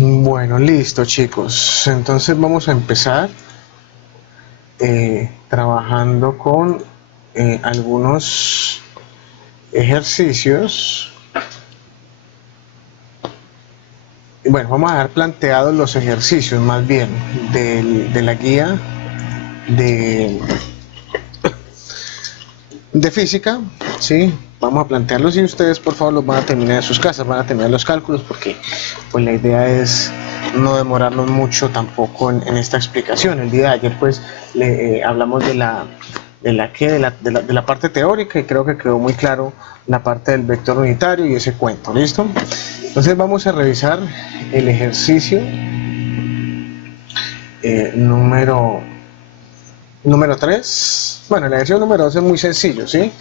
Bueno, listo chicos. Entonces vamos a empezar trabajando con algunos ejercicios. Bueno, vamos a dejar planteados los ejercicios más bien de la guía de, de física, ¿sí? Vamos a plantearlos y ustedes por favor los van a terminar en sus casas, van a terminar los cálculos porque pues la idea es no demorarnos mucho tampoco en esta explicación. El día de ayer pues hablamos de la parte teórica y creo que quedó muy claro la parte del vector unitario y ese cuento, ¿listo? Entonces vamos a revisar el ejercicio número 3. Bueno, el ejercicio número 2 es muy sencillo, ¿sí?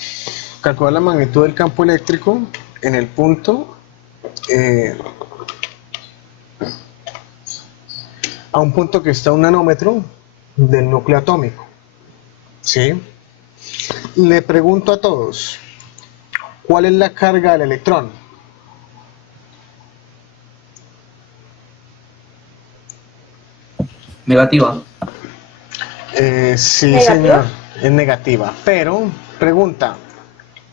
Calcular la magnitud del campo eléctrico en el punto a un punto que está a 1 nanómetro del núcleo atómico, ¿sí? Le pregunto a todos, ¿cuál es la carga del electrón? Negativa. Sí, ¿Negativa? señor, es negativa, pero pregunta,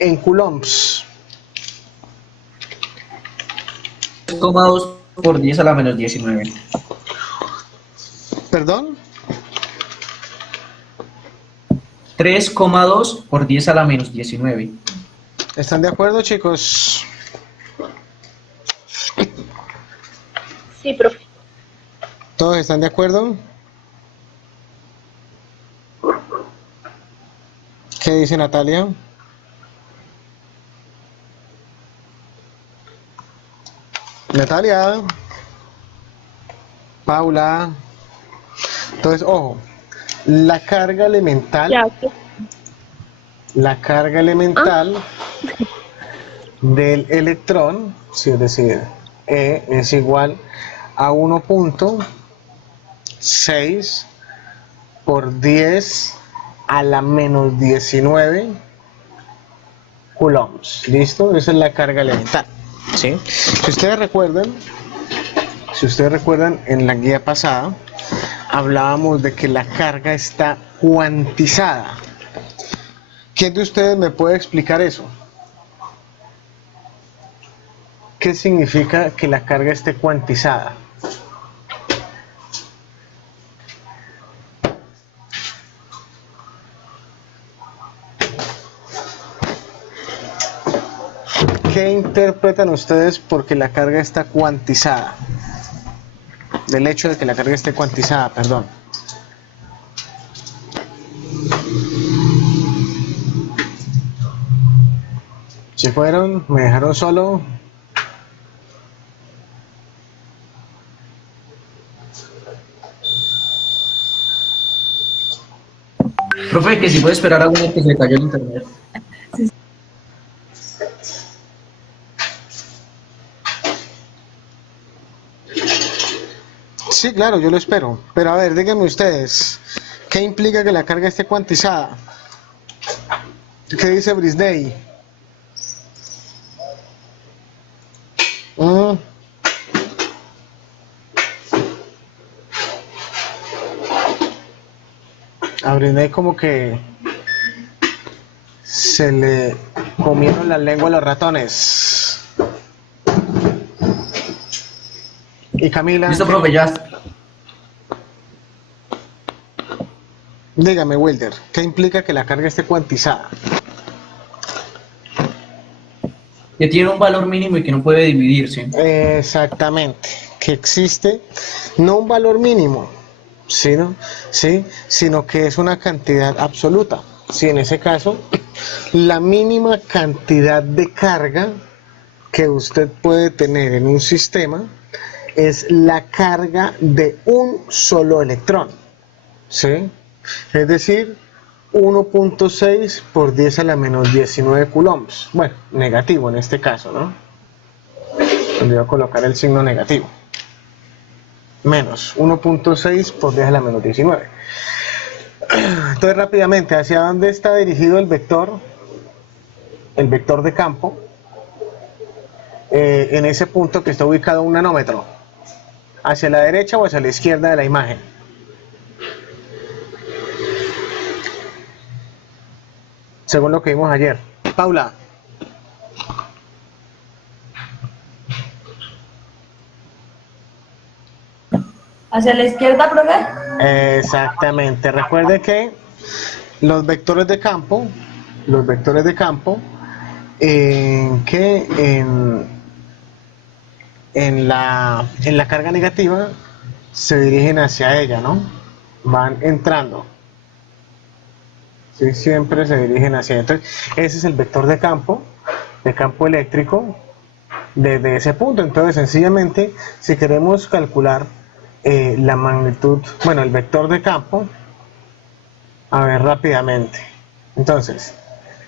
en coulombs. 3,2 por 10 a la menos 19. ¿Perdón? 3,2 por 10 a la menos 19. ¿Están de acuerdo, chicos? Sí, profe. ¿Todos están de acuerdo? ¿Qué dice Natalia? Natalia, Paula. Entonces, ojo, la carga elemental, Ya, del electrón, sí, es decir, E es igual a 1.6 por 10 a la menos 19 coulombs. ¿Listo? Esa es la carga elemental, ¿sí? Si ustedes recuerdan en la guía pasada, hablábamos de que la carga está cuantizada. ¿Quién de ustedes me puede explicar eso? ¿Qué significa que la carga esté cuantizada? ¿Qué interpretan ustedes porque la carga está cuantizada? Del hecho de que la carga esté cuantizada, perdón. ¿Se fueron? ¿Me dejaron solo? Profe, que si puede esperar a uno que se cayó el internet. Sí, claro, yo lo espero. Pero a ver, díganme ustedes, ¿qué implica que la carga esté cuantizada? ¿Qué dice Brisney? A Brisney como que se le comieron la lengua a los ratones. Y Camila, Listo, profe, ya. dígame Wilder, ¿qué implica que la carga esté cuantizada? Que tiene un valor mínimo y que no puede dividirse. Exactamente, que existe no un valor mínimo, sino que es una cantidad absoluta. Si en ese caso, la mínima cantidad de carga que usted puede tener en un sistema es la carga de un solo electrón, ¿sí? Es decir, 1.6 por 10 a la menos 19 coulombs. Bueno, negativo en este caso, ¿no? Voy a colocar el signo negativo. Menos 1.6 por 10 a la menos 19. Entonces rápidamente, ¿hacia dónde está dirigido el vector? El vector de campo en ese punto que está ubicado a 1 nanómetro. ¿Hacia la derecha o hacia la izquierda de la imagen? Según lo que vimos ayer. Paula. ¿Hacia la izquierda, profe? Exactamente. Recuerde que los vectores de campo, que en la carga negativa se dirigen hacia ella, ¿no? Van entrando. ¿Sí? Siempre se dirigen hacia ella. Entonces, ese es el vector de campo eléctrico desde ese punto. Entonces, sencillamente, si queremos calcular la magnitud, bueno, el vector de campo, a ver rápidamente. Entonces,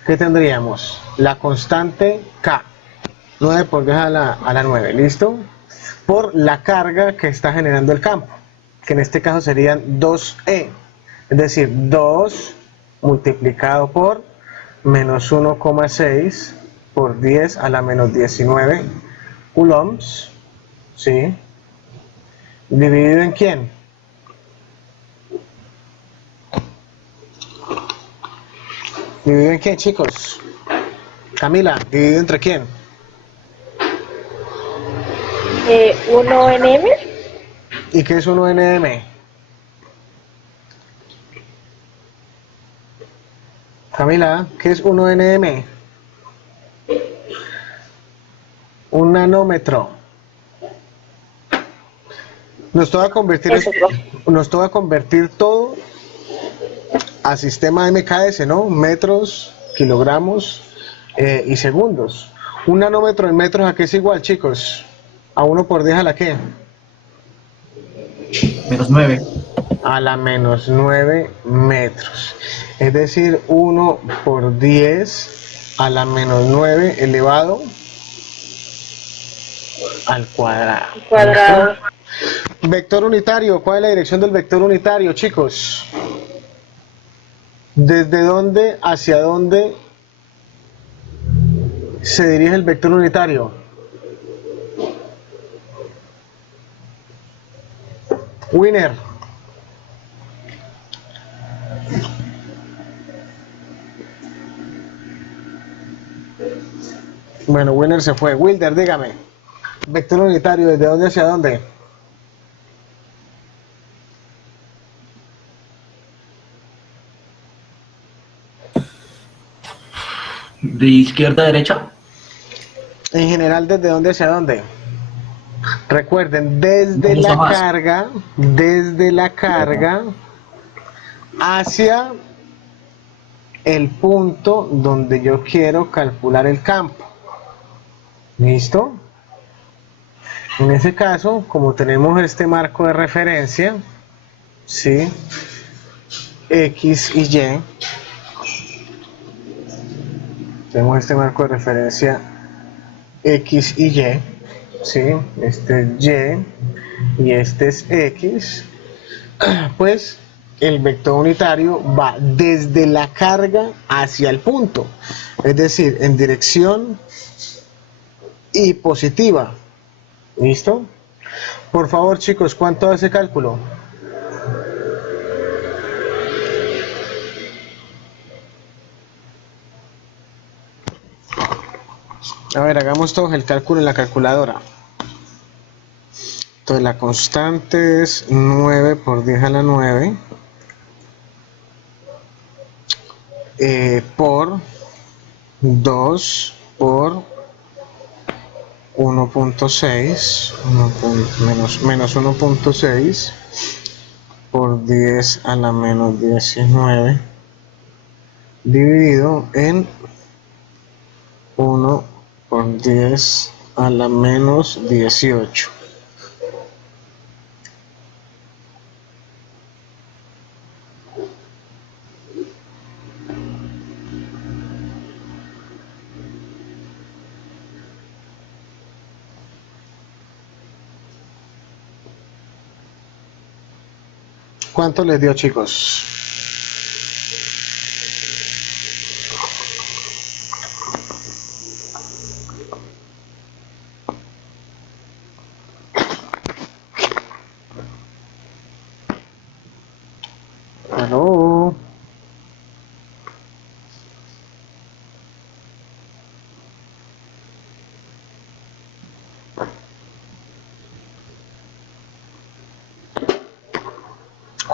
¿qué tendríamos? La constante K, 9 por 10 a la 9, ¿listo? Por la carga que está generando el campo, que en este caso serían 2E, es decir, 2 multiplicado por menos 1,6 por 10 a la menos 19 coulombs, ¿sí? ¿Dividido en quién? ¿Dividido en quién, chicos? Camila, ¿dividido entre quién? 1 nm. ¿Y qué es 1 nm? Camila, ¿qué es 1 nm? Un nanómetro. Nos toca Eso, profe. convertir todo a sistema MKS, ¿no? Metros, kilogramos y segundos. Un nanómetro en metros, ¿a qué es igual, chicos? ¿A 1 por 10 a la qué? Menos 9. A la menos 9 metros. Es decir, 1 por 10 a la menos 9 elevado al cuadrado. Cuadrado. Vector unitario, ¿cuál es la dirección del vector unitario, chicos? ¿Desde dónde hacia dónde se dirige el vector unitario? Winner. Bueno, Winner se fue. Wilder, dígame. Vector unitario, ¿desde dónde hacia dónde? De izquierda a derecha. En general, ¿desde dónde hacia dónde? Recuerden, desde la carga hacia el punto donde yo quiero calcular el campo. ¿Listo? En ese caso, como tenemos este marco de referencia, ¿sí? X y Y, tenemos este marco de referencia X y Y, ¿sí? Este es Y este es X, pues el vector unitario va desde la carga hacia el punto, es decir, en dirección y positiva. ¿Listo? Por favor, chicos, ¿cuánto hace cálculo? A ver, hagamos todos el cálculo en la calculadora. Entonces la constante es 9 por 10 a la 9 por 2 por 1.6 menos 1.6 por 10 a la menos 19 dividido en 1 por 10 a la menos 18. ¿Cuánto les dio, chicos?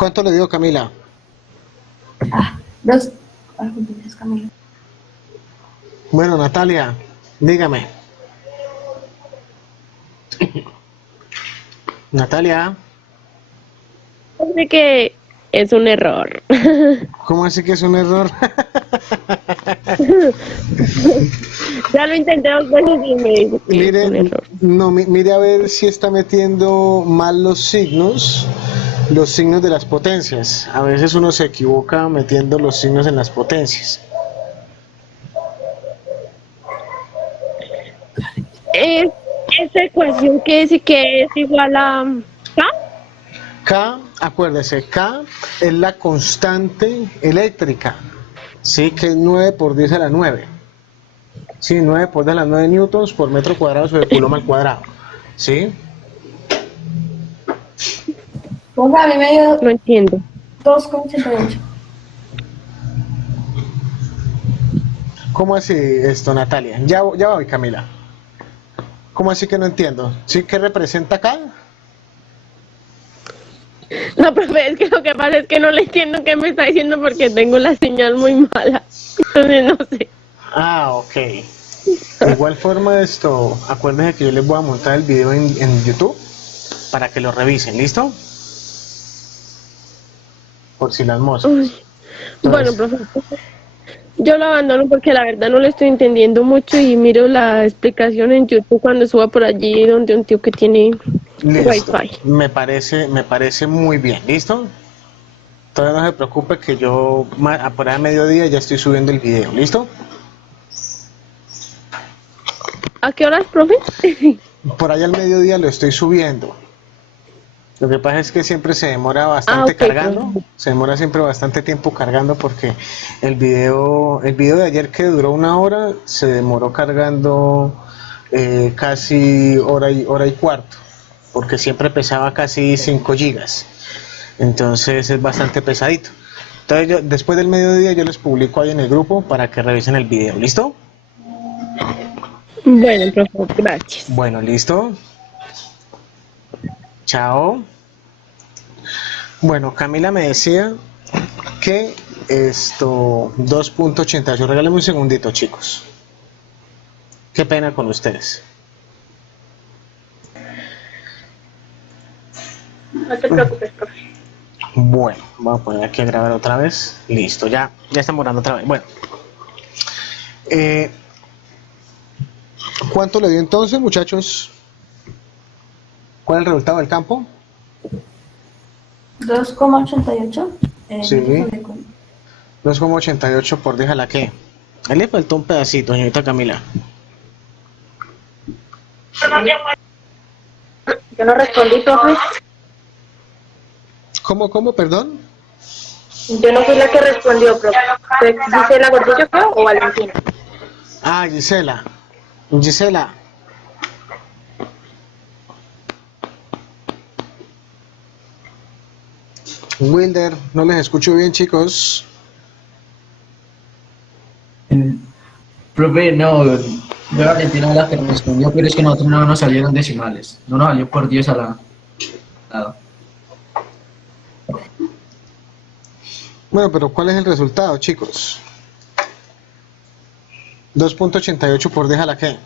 ¿Cuánto le dio Camila? 2. Ay, Dios, Camilo. Bueno, Natalia, dígame. Natalia, Parece que es un error. ¿cómo así que es un error? Ya lo intenté 2 veces y me dice que es un Mire, error. no, mire a ver si está metiendo mal los signos de las potencias. A veces uno se equivoca metiendo los signos en las potencias. Es esa ecuación que dice que es igual a K. K, acuérdese, K es la constante eléctrica, ¿sí? Que es 9 por 10 a la 9. Sí, 9 por 10 a la 9 newtons por metro cuadrado sobre coulomb al cuadrado. ¿Sí? Ponga, a mí me dio No entiendo. 2,88. ¿Cómo así esto, Natalia? Ya voy, Camila. ¿Cómo así que no entiendo? ¿Sí? ¿Qué representa K? No, profe, es que lo que pasa es que no le entiendo qué me está diciendo porque tengo la señal muy mala. Entonces no sé. Ah, ok. De igual forma esto, acuérdense que yo les voy a montar el video en YouTube para que lo revisen, ¿listo? Por si las moscas. Uy. Bueno, Entonces, profe, yo lo abandono porque la verdad no le estoy entendiendo mucho y miro la explicación en YouTube cuando suba por allí donde un tío que tiene listo. Wi-Fi. Me parece muy bien, ¿listo? Todavía no se preocupe que yo por ahí a mediodía ya estoy subiendo el video, ¿listo? ¿A qué horas, profe? Por ahí al mediodía lo estoy subiendo. Lo que pasa es que siempre se demora Ah, bastante ok, cargando, profe. se demora siempre bastante tiempo cargando porque el video de ayer que duró 1 hora se demoró cargando casi hora y cuarto, porque siempre pesaba casi 5 gigas, entonces es bastante pesadito. Entonces después del mediodía yo les publico ahí en el grupo para que revisen el video, ¿listo? Bueno, profe, gracias. Bueno, listo. Chao. Bueno, Camila me decía que esto 2.88, regálame un segundito, chicos. Qué pena con ustedes. No te preocupes, profe. Bueno, vamos a poner aquí a grabar otra vez. Listo, ya está morando otra vez. Bueno, eh, ¿cuánto le dio entonces, muchachos? ¿Cuál es el resultado del campo? 2,88. Sí. No te sabía cuál. 2,88 por déjala que. Ahí le faltó un pedacito, señorita Camila. Yo no respondí, profe. ¿Cómo, perdón? Yo no fui la que respondió, profe. ¿Dice la Gordillo creo o Valentina? Ah, Gisela, Wilder, no les escucho bien, chicos. Profe, no, yo Valentina la que nos respondió, pero es que nosotros no nos salieron decimales. No nos salió por 10 a la nada. Bueno, pero ¿cuál es el resultado, chicos? 2.88 por déjala que.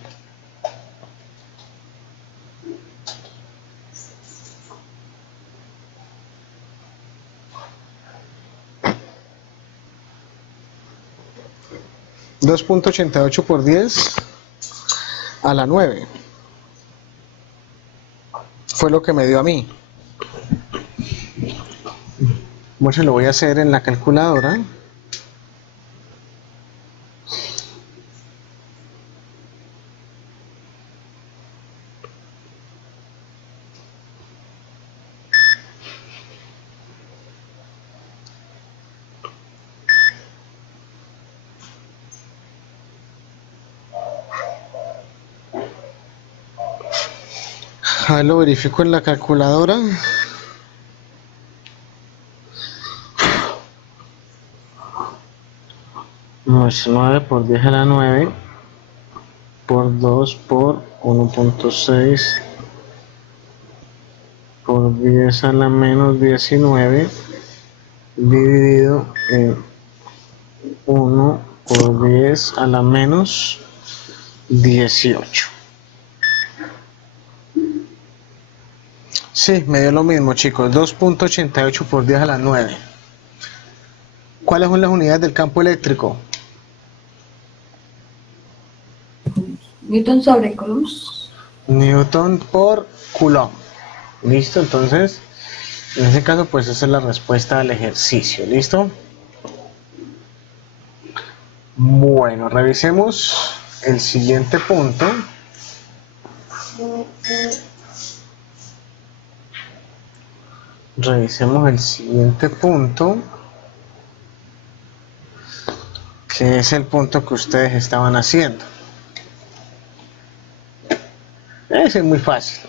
$2.88 por 10 a la 9. Fue lo que me dio a mí. Bueno, lo voy a hacer en la calculadora. Lo verifico en la calculadora. Más 9 por 10 a la 9 por 2 por 1.6 por 10 a la menos 19 dividido en 1 por 10 a la menos 18. Sí, me dio lo mismo, chicos. 2.88 por 10 a la 9. ¿Cuáles son las unidades del campo eléctrico? Newton sobre Coulombs. Newton por Coulomb. ¿Listo? Entonces, en ese caso, pues esa es la respuesta al ejercicio. ¿Listo? Bueno, revisemos el siguiente punto. Revisemos el siguiente punto, que es el punto que ustedes estaban haciendo. Ese es muy fácil.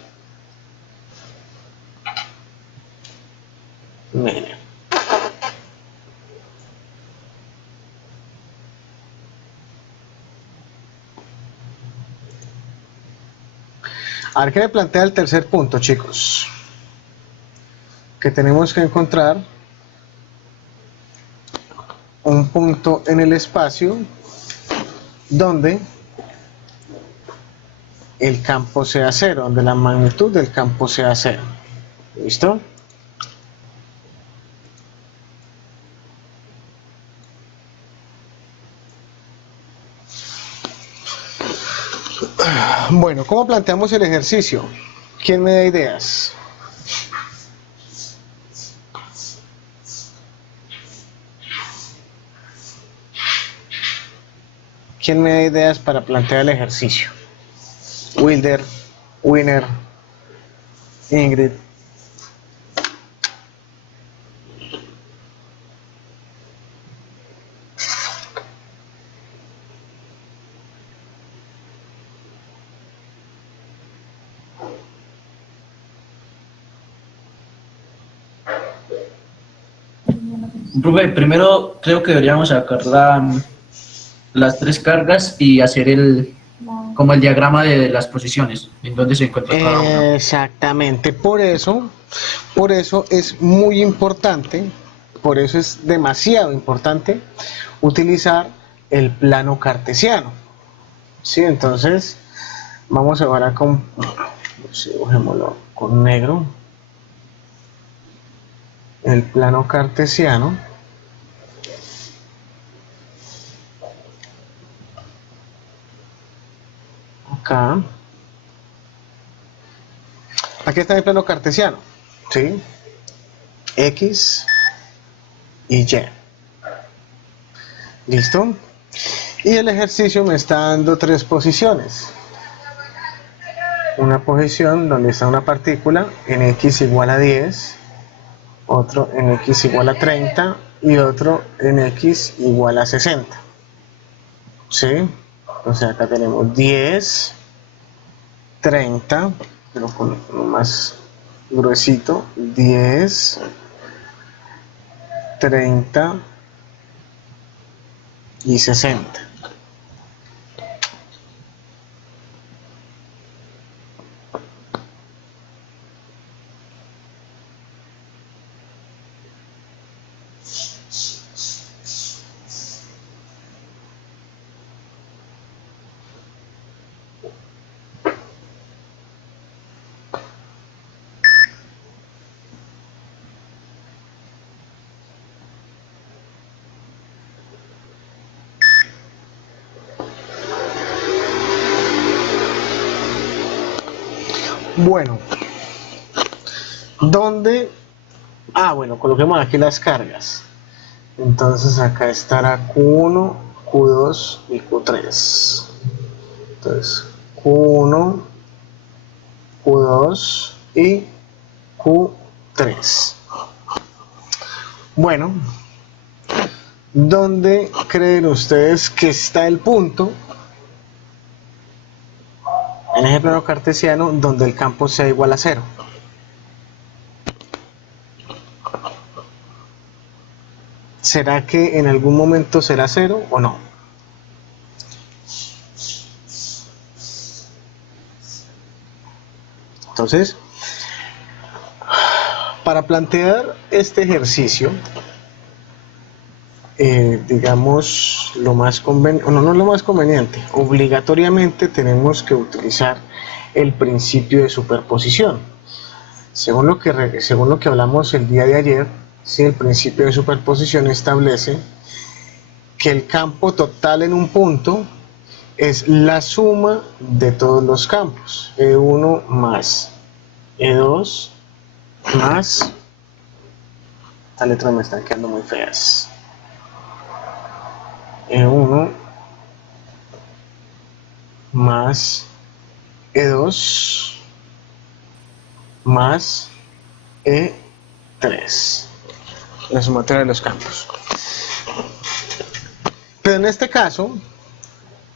Miren. A ver qué me plantea el tercer punto, chicos. Que tenemos que encontrar un punto en el espacio donde el campo sea cero, donde la magnitud del campo sea cero. ¿Listo? Bueno, ¿cómo planteamos el ejercicio? ¿Quién me da ideas? ¿Quién me da ideas para plantear el ejercicio? Wilder, Winner, Ingrid. Rubén, primero creo que deberíamos sacar las tres cargas y hacer No. como el diagrama de las posiciones, en donde se encuentra cada una. Exactamente, por eso es muy importante, por eso es demasiado importante utilizar el plano cartesiano. ¿Sí? Entonces, vamos ahora con, sí, dibujémoslo con negro, el plano cartesiano. Acá. Aquí está el plano cartesiano, ¿sí? X y Y. ¿Listo? Y el ejercicio me está dando tres posiciones. Una posición donde está una partícula en X igual a 10, otro en X igual a 30 y otro en X igual a 60. ¿Sí? Entonces acá tenemos 10, 30, pero con lo más gruesito, 10, 30 y 60. Bueno, ¿dónde? Ah, bueno, coloquemos aquí las cargas. Entonces acá estará Q1, Q2 y Q3. Entonces, Q1, Q2 y Q3. Bueno, ¿dónde creen ustedes que está el punto en ese plano cartesiano donde el campo sea igual a cero? ¿Será que en algún momento será cero o no? Entonces, para plantear este ejercicio, digamos, lo más conveniente, no lo más conveniente, obligatoriamente tenemos que utilizar el principio de superposición. Según lo que hablamos el día de ayer, ¿sí? El principio de superposición establece que el campo total en un punto es la suma de todos los campos, E1 más E2 más, estas letras me están quedando muy feas, E1 más E2 más E3, la sumatoria de los campos. Pero en este caso,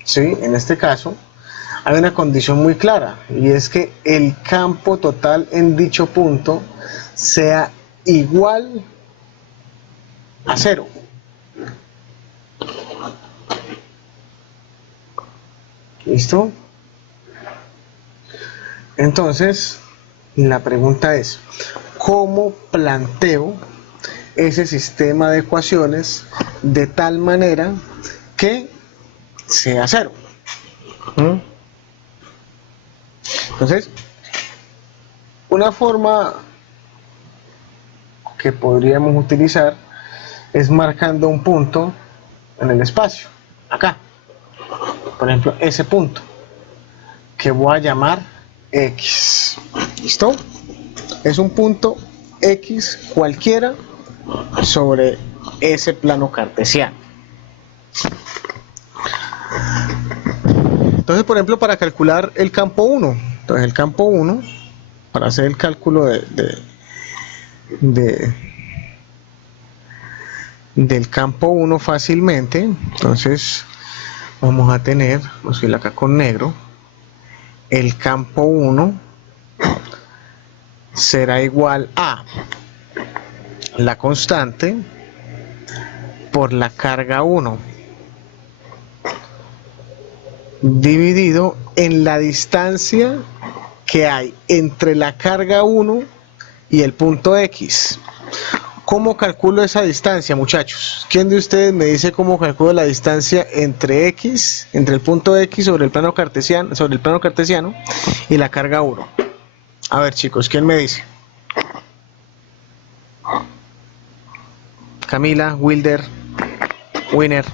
¿sí? En este caso hay una condición muy clara, y es que el campo total en dicho punto sea igual a 0. ¿Listo? Entonces, la pregunta es, ¿cómo planteo ese sistema de ecuaciones de tal manera que sea 0? Entonces, una forma que podríamos utilizar es marcando un punto en el espacio, acá, por ejemplo, ese punto, que voy a llamar X. ¿Listo? Es un punto X cualquiera sobre ese plano cartesiano. Entonces, por ejemplo, para calcular el campo 1, entonces el campo 1, para hacer el cálculo del campo 1 fácilmente, entonces vamos a tener, vamos a escribirlo acá con negro, el campo 1 será igual a la constante por la carga 1 dividido en la distancia que hay entre la carga 1 y el punto X. ¿Cómo calculo esa distancia, muchachos? ¿Quién de ustedes me dice cómo calculo la distancia entre X, entre el punto X sobre el plano cartesiano y la carga 1? A ver, chicos, ¿quién me dice? Camila, Wilder, Winner.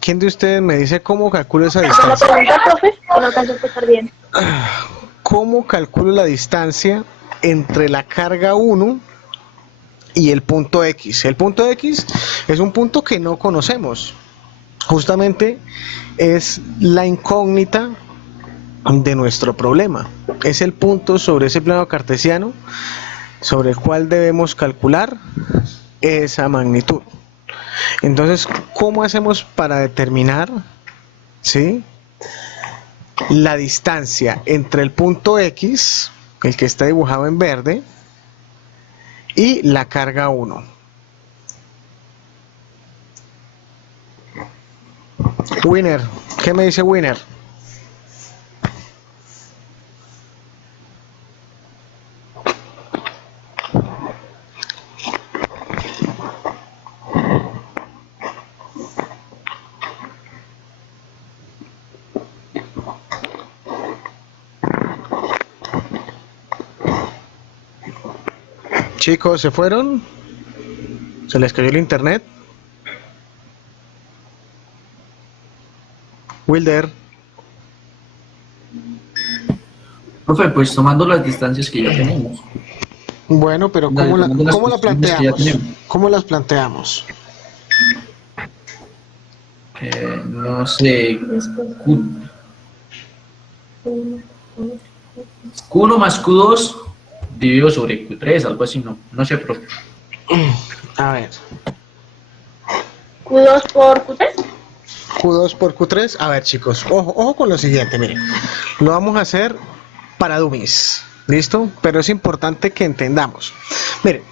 ¿Quién de ustedes me dice cómo calculo esa distancia? ¿La pregunta, profe? No alcanzo a escuchar bien. ¿Cómo calculo la distancia entre la carga 1 y el punto X? El punto X es un punto que no conocemos. Justamente es la incógnita de nuestro problema. Es el punto sobre ese plano cartesiano sobre el cual debemos calcular esa magnitud. Entonces, ¿cómo hacemos para determinar, ¿sí?, la distancia entre el punto X, el que está dibujado en verde, y la carga 1? Winner, ¿qué me dice Winner? Chicos, ¿se fueron? ¿Se les cayó el internet? Wilder. Profe, pues tomando las distancias que ya tenemos. Bueno, pero ¿cómo la planteamos? ¿Cómo las planteamos? No sé, Q1 más Q2 dividido sobre Q3, algo así, no sé, profe. A ver. ¿Q2 por Q3? Q2 por Q3. A ver, chicos, ojo con lo siguiente, miren. Lo vamos a hacer para dummies, ¿listo? Pero es importante que entendamos. Miren,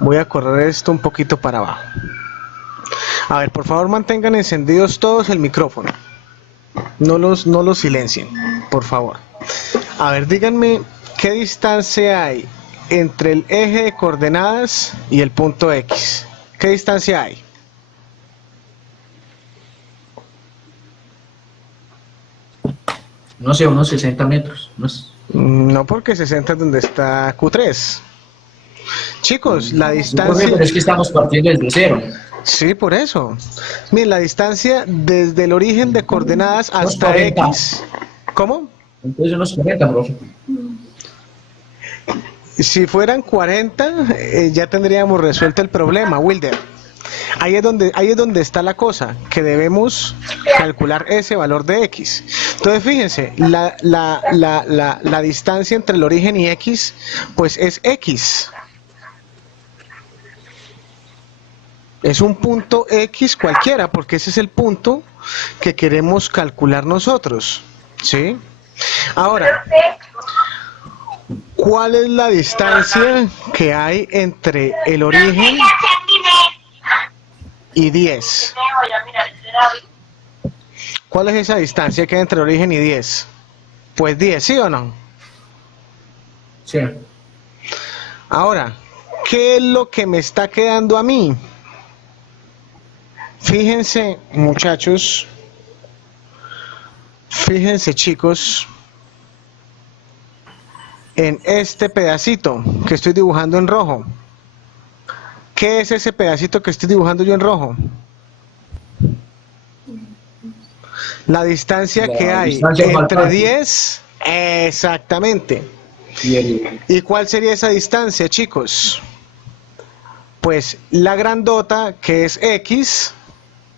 voy a correr esto un poquito para abajo. A ver, por favor, mantengan encendidos todos el micrófono. No los silencien, por favor. A ver, díganme qué distancia hay entre el eje de coordenadas y el punto X. ¿Qué distancia hay? No sé, unos 60 metros. No, porque 60 es donde está Q3. Chicos, la Sí, ¿por qué? distancia... Pero es que estamos partiendo desde cero. Sí, por eso. Miren, la distancia desde el origen de coordenadas Unos hasta 40. X. ¿Cómo? Entonces unos 40, profe. Si fueran 40, ya tendríamos resuelto el problema, Wilder. Ahí es donde está la cosa, que debemos calcular ese valor de X. Entonces, fíjense, la distancia entre el origen y X, pues es X. Es un punto X cualquiera, porque ese es el punto que queremos calcular nosotros, ¿sí? Ahora, ¿cuál es la distancia que hay entre el origen y 10? ¿Cuál es esa distancia que hay entre el origen y 10? Pues 10, ¿sí o no? Sí. Ahora, ¿qué es lo que me está quedando a mí? Fíjense, muchachos, fíjense, chicos, en este pedacito que estoy dibujando en rojo. ¿Qué es ese pedacito que estoy dibujando yo en rojo? La distancia que La hay distancia entre palpable. 10, exactamente. ¿Y cuál sería esa distancia, chicos? Pues la grandota, que es X,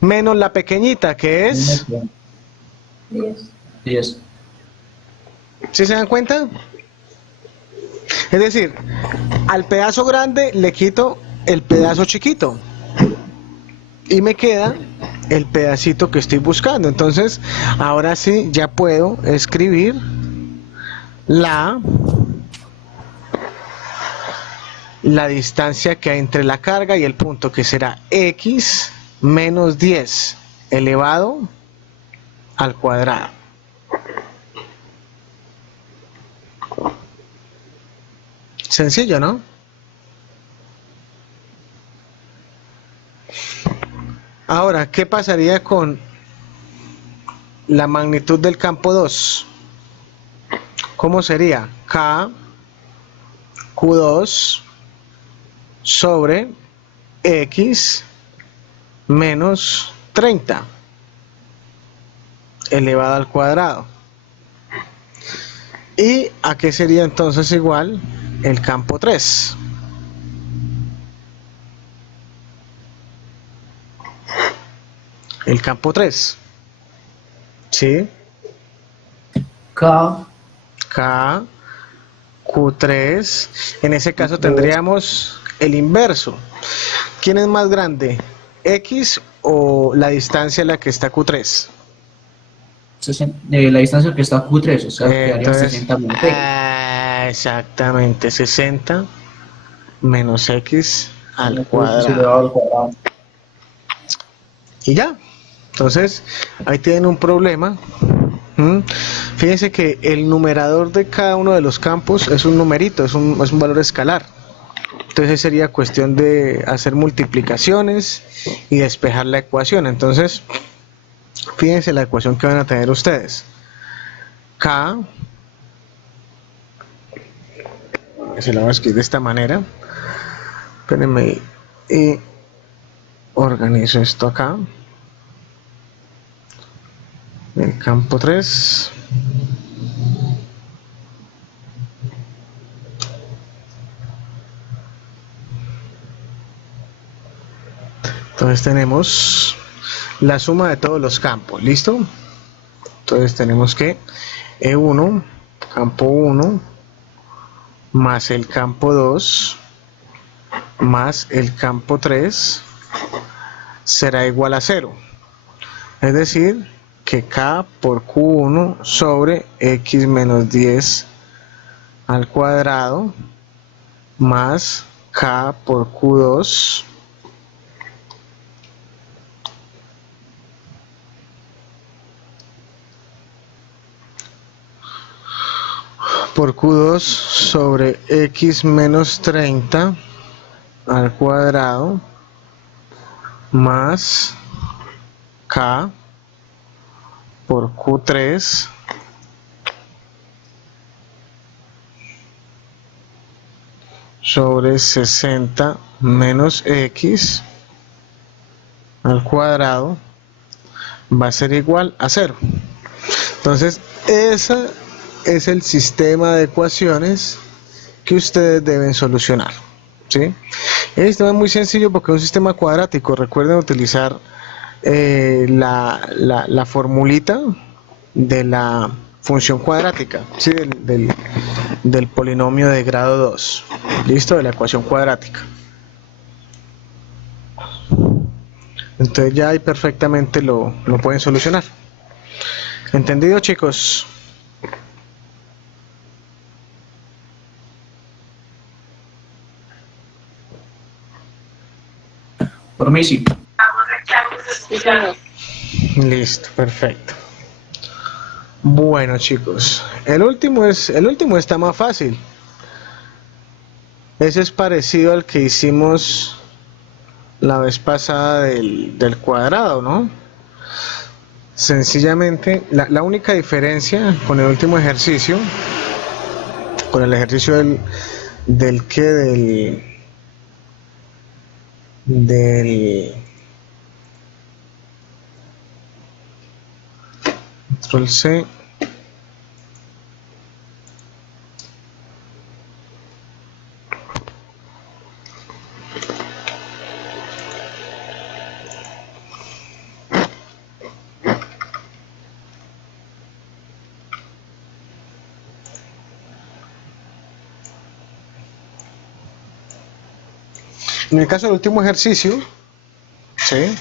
menos la pequeñita, que es... 10. 10. ¿Sí se dan cuenta? Es decir, al pedazo grande le quito el pedazo chiquito y me queda el pedacito que estoy buscando. Entonces, ahora sí ya puedo escribir la distancia que hay entre la carga y el punto, que será X menos 10 elevado al cuadrado. Sencillo, ¿no? Ahora, ¿qué pasaría con la magnitud del campo 2? ¿Cómo sería? K Q2 sobre X menos 30 elevado al cuadrado. ¿Y a qué sería entonces igual el campo 3? El campo 3. ¿Sí? K. K, Q3. En ese caso tendríamos el inverso. ¿Quién es más grande? ¿X o la distancia a la que está Q3? La distancia que está Q3, o sea, quedaría Entonces, 60 menos X. exactamente, 60 menos X al X cuadrado. elevado al cuadrado. Y ya. Entonces, ahí tienen un problema. Fíjense que el numerador de cada uno de los campos es un numerito, es un valor escalar. Entonces sería cuestión de hacer multiplicaciones y despejar la ecuación. Entonces, fíjense la ecuación que van a tener ustedes. K, se la voy a escribir de esta manera. Espérenme y organizo esto acá. El campo 3. Entonces tenemos la suma de todos los campos, ¿listo? Entonces tenemos que E1, campo 1, más el campo 2, más el campo 3, será igual a 0. Es decir, que K por Q1 sobre X menos 10 al cuadrado, más K por Q2 por Q2 sobre X menos 30 al cuadrado más K por Q3 sobre 60 menos X al cuadrado va a ser igual a 0. Entonces, ese es el sistema de ecuaciones que ustedes deben solucionar, ¿sí? El sistema es muy sencillo porque es un sistema cuadrático. Recuerden utilizar la formulita de la función cuadrática, ¿sí? del polinomio de grado 2, listo, de la ecuación cuadrática. Entonces ya ahí perfectamente lo pueden solucionar. ¿Entendido, chicos? Por mí sí. Sí, señor. Listo, perfecto. Bueno, chicos, el último está más fácil. Ese es parecido al que hicimos la vez pasada del cuadrado, ¿no? Sencillamente, la única diferencia con el último ejercicio, con el ejercicio del control C, en el caso del último ejercicio, ¿sí?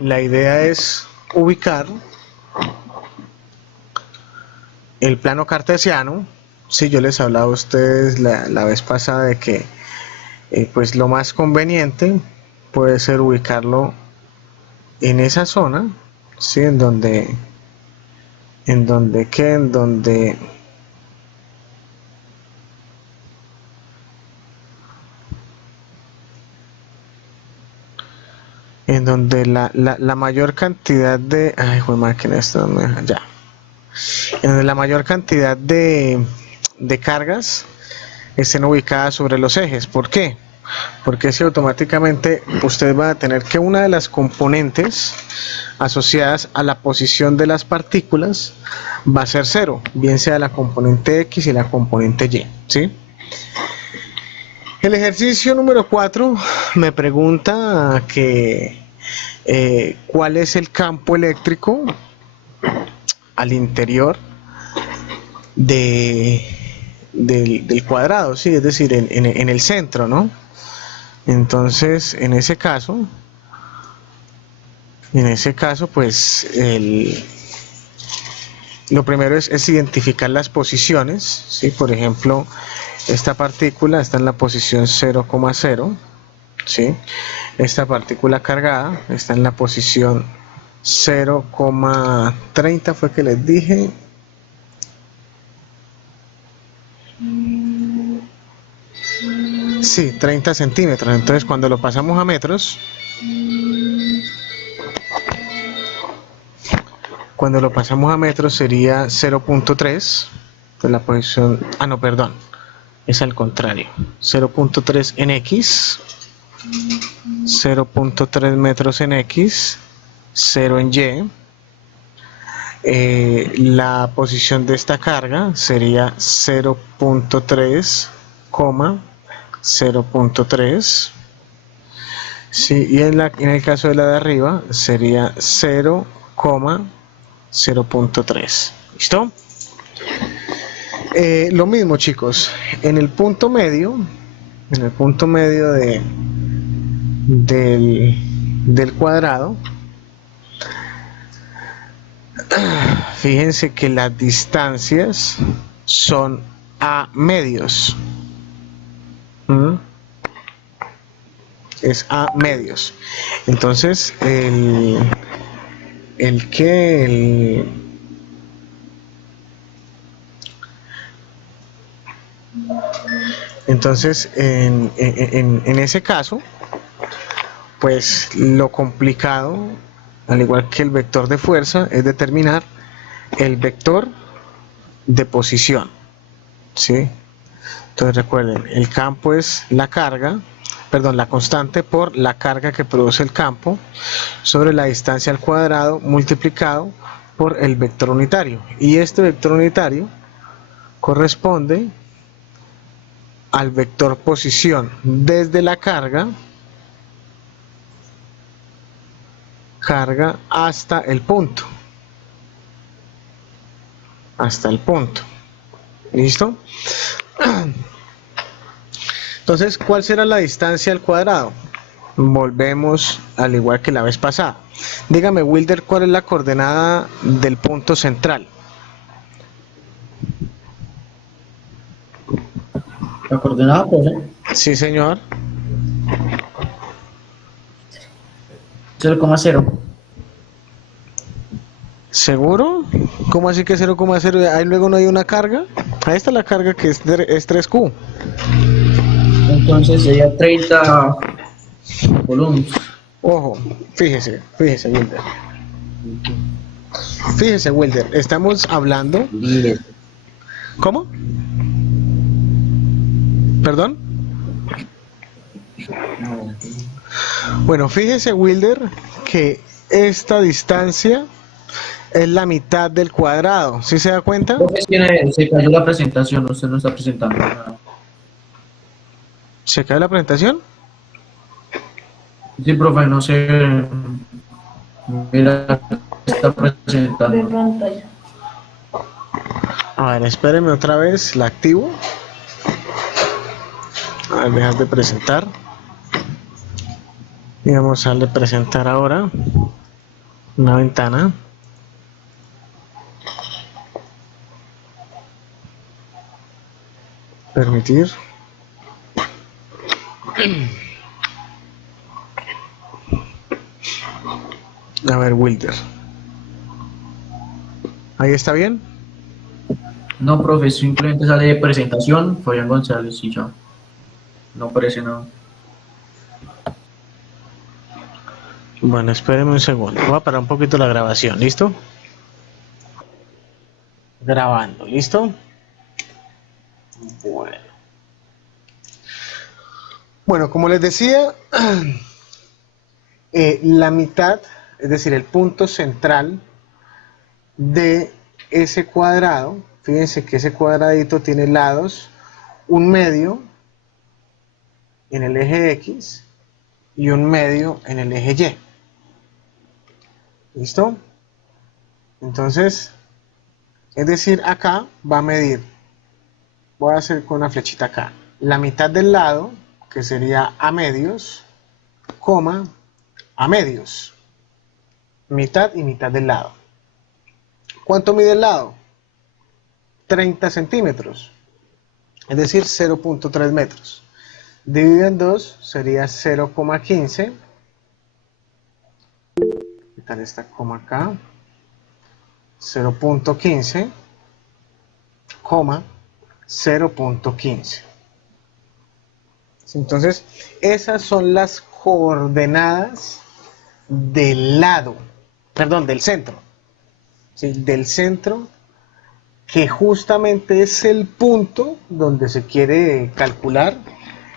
La idea es ubicar el plano cartesiano. Sí, yo les hablaba a ustedes la vez pasada de que pues lo más conveniente puede ser ubicarlo en esa zona, ¿sí? En donde la mayor cantidad de, ay, joder, máquina, esto no me deja, ya, en donde la mayor cantidad de cargas estén ubicadas sobre los ejes. ¿Por qué? Porque si automáticamente usted va a tener que una de las componentes asociadas a la posición de las partículas va a ser 0, bien sea la componente X y la componente Y, ¿sí? El ejercicio número 4 me pregunta que cuál es el campo eléctrico al interior del cuadrado, ¿sí? Es decir, en el centro, ¿no? Entonces, en ese caso, pues lo primero es identificar las posiciones, ¿sí? Por ejemplo, esta partícula está en la posición 0,0, ¿sí? Esta partícula cargada está en la posición 0,30, fue que les dije. Sí, 30 centímetros. Entonces, cuando lo pasamos a metros, sería 0,3 de la posición, no, perdón, es al contrario, 0,3 en X, 0,3 metros en X, 0 en Y. La posición de esta carga sería 0,3, 0,3, sí, y en el caso de la de arriba sería 0,3. ¿Listo? Lo mismo, chicos, en el punto medio del cuadrado, fíjense que las distancias son a medios. Es a medios. Entonces, Entonces, en ese caso, pues lo complicado, al igual que el vector de fuerza, es determinar el vector de posición, ¿sí? Entonces recuerden, el campo es la carga, perdón, la constante por la carga que produce el campo sobre la distancia al cuadrado multiplicado por el vector unitario. Y este vector unitario corresponde al vector posición desde la carga hasta el punto. Hasta el punto. ¿Listo? Entonces, ¿cuál será la distancia al cuadrado? Volvemos al igual que la vez pasada. Dígame, Wilder, ¿cuál es la coordenada del punto central? La coordenada, profe, Sí, señor. 0,0. ¿Seguro? ¿Cómo así que 0,0? Ahí luego no hay una carga. Ahí está la carga que es 3Q. Entonces sería 30 coulombs. Ojo, fíjese, Wilder. Fíjese, Wilder, estamos hablando. 10. ¿Cómo? ¿Perdón? Bueno, fíjese, Wilder, que esta distancia es la mitad del cuadrado. ¿Sí se da cuenta? Profe, es que se cayó la presentación, usted no está presentando nada. ¿Se cae la presentación? Sí, profe, no sé. Mira, está De presentando. pantalla. A ver, espéreme otra vez, la activo. A ver, dejar de presentar. Y vamos a darle presentar ahora una ventana. Permitir. A ver, Wilder. ¿Ahí está bien? No, profe, simplemente sale de presentación, Fabián González y ya. No aparece nada. Bueno, espéreme un segundo. Voy a parar un poquito la grabación, ¿listo? Grabando, ¿listo? Bueno. Bueno, como les decía, la mitad, es decir, el punto central de ese cuadrado, fíjense que ese cuadradito tiene lados, un medio en el eje X y un medio en el eje Y. ¿Listo? Entonces, es decir, acá va a medir, voy a hacer con una flechita acá, la mitad del lado, que sería a medios, coma, a medios, mitad y mitad del lado. ¿Cuánto mide el lado? 30 centímetros, es decir, 0.3 metros. Dividido en 2 sería 0,15. Quitar esta coma acá. 0.15, 0.15. Entonces, esas son las coordenadas del lado, perdón, del centro. ¿Sí? Del centro, que justamente es el punto donde se quiere calcular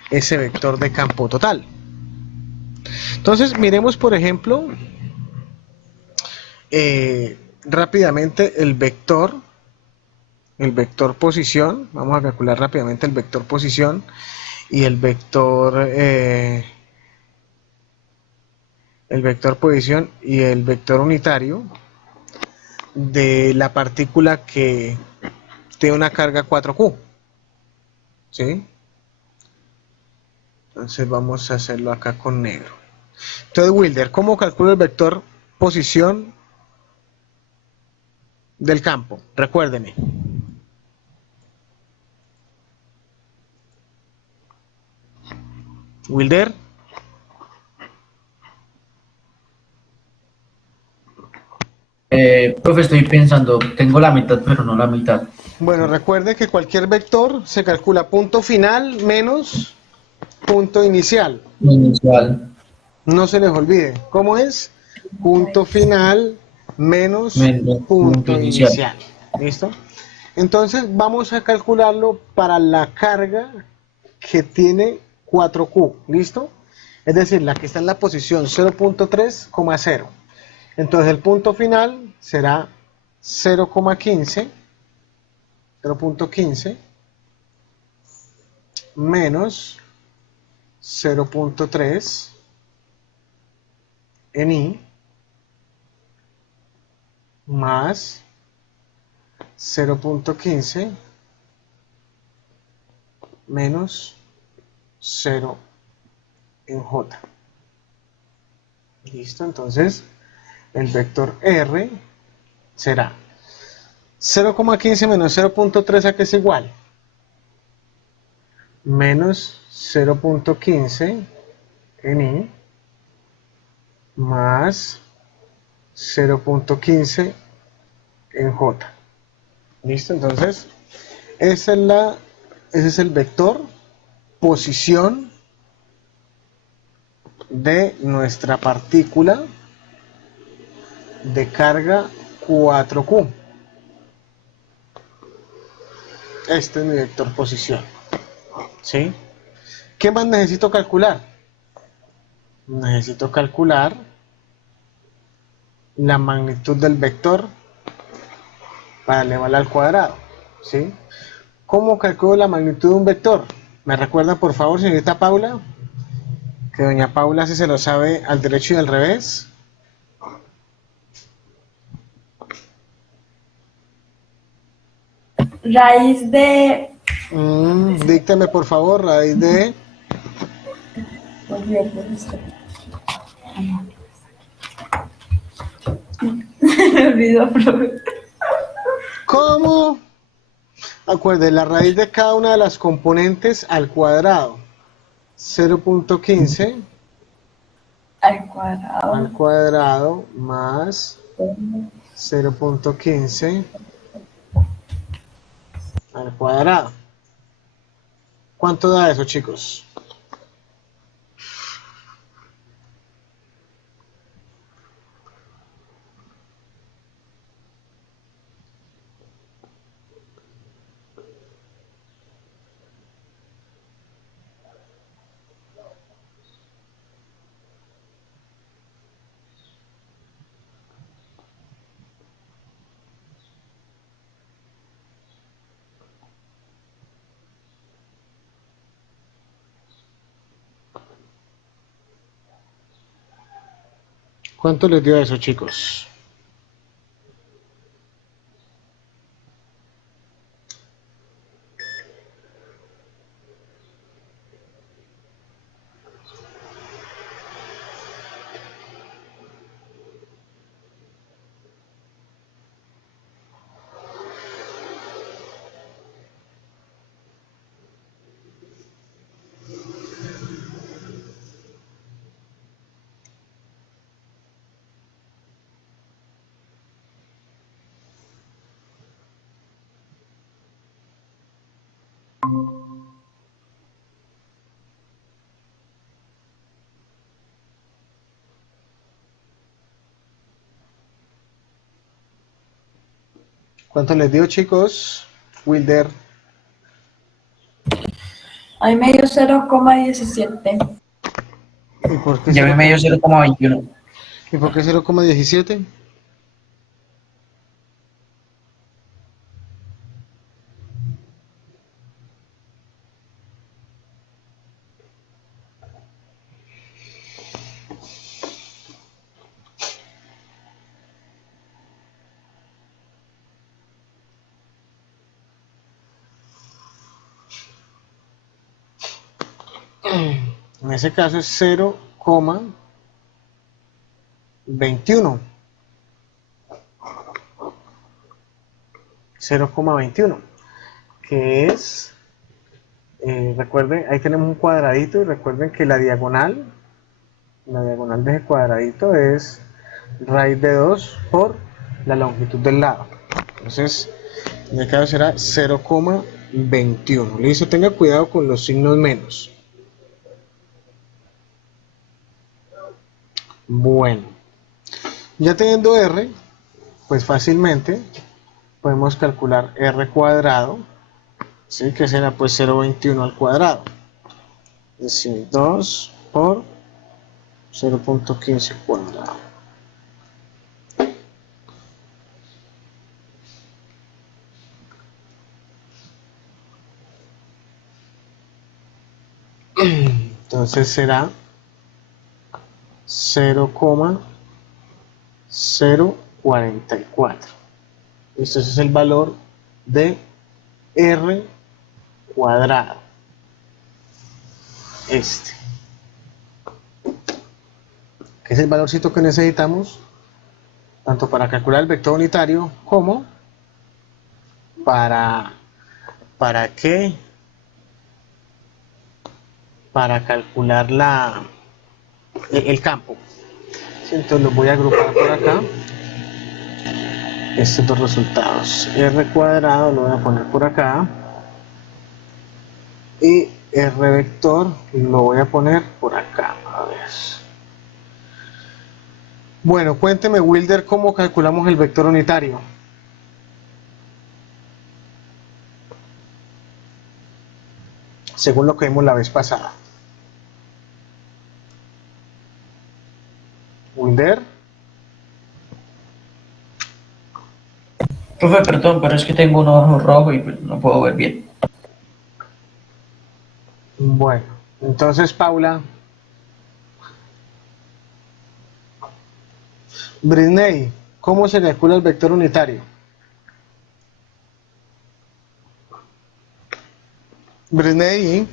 ese vector de campo total. Entonces, miremos, por ejemplo, rápidamente el vector posición. Vamos a calcular rápidamente el vector posición y el vector posición y el vector unitario de la partícula que tiene una carga 4Q. ¿Sí? Entonces vamos a hacerlo acá con negro. Entonces, Wilder, ¿cómo calculo el vector posición del campo? Recuérdeme. Wilder. Profe, estoy pensando, tengo la mitad, pero no la mitad. Bueno, recuerde que cualquier vector se calcula punto final menos punto inicial. Inicial No se les olvide. ¿Cómo es? Punto final menos menos punto punto inicial. inicial. ¿Listo? Entonces vamos a calcularlo para la carga que tiene 4Q. ¿Listo? Es decir, la que está en la posición 0.3,0. Entonces el punto final será 0,15, 0.15 menos 0.3 en I más 0.15 menos 0 en J. Listo, entonces el vector R será 0,15 menos 0.3 a que es igual, menos 0.15 en I más 0.15 en J. Listo, entonces ese es el vector posición de nuestra partícula de carga 4Q. Este es mi vector posición. ¿Sí? ¿Qué más necesito calcular? Necesito calcular la magnitud del vector para elevarla al cuadrado. ¿Sí? ¿Cómo calculo la magnitud de un vector? ¿Me recuerda, por favor, señorita Paula? Que doña Paula sí se lo sabe al derecho y al revés. Raíz de... Díctame, por favor, raíz de... Me olvidó, profe. ¿Cómo? Acuerde, la raíz de cada una de las componentes al cuadrado. 0.15 Al al cuadrado. cuadrado más 0.15 al cuadrado. ¿Cuánto da eso, chicos? ¿Cuánto les dio eso, chicos? ¿Cuánto les dio, chicos? Wilder. Ahí me dio 0,17. ¿Y por qué Ya me dio 0,21. ¿Y por qué 0,17? En ese caso es 0,21. 0,21. Que es, recuerden, ahí tenemos un cuadradito y recuerden que la diagonal de ese cuadradito es raíz de 2 por la longitud del lado. Entonces, en este caso será 0,21. Listo, tenga cuidado con los signos menos. Bueno, ya teniendo R, pues fácilmente podemos calcular R cuadrado, ¿sí? Que será pues 0,21 al cuadrado. Es decir, 2 por 0,15 cuadrado. Entonces será 0,044. Este es el valor de R cuadrado. Este. Que es el valorcito que necesitamos tanto para calcular el vector unitario como para qué, para calcular el campo. ¿Sí? Entonces los voy a agrupar por acá, estos dos resultados. R cuadrado lo voy a poner por acá y R vector lo voy a poner por acá. A ver. Bueno, cuénteme, Wilder, cómo calculamos el vector unitario. Según lo que vimos la vez pasada. Wilder. Profe, perdón, pero es que tengo un ojo rojo y no puedo ver bien. Bueno, entonces Paula. Britney, ¿cómo se calcula el vector unitario? Britney,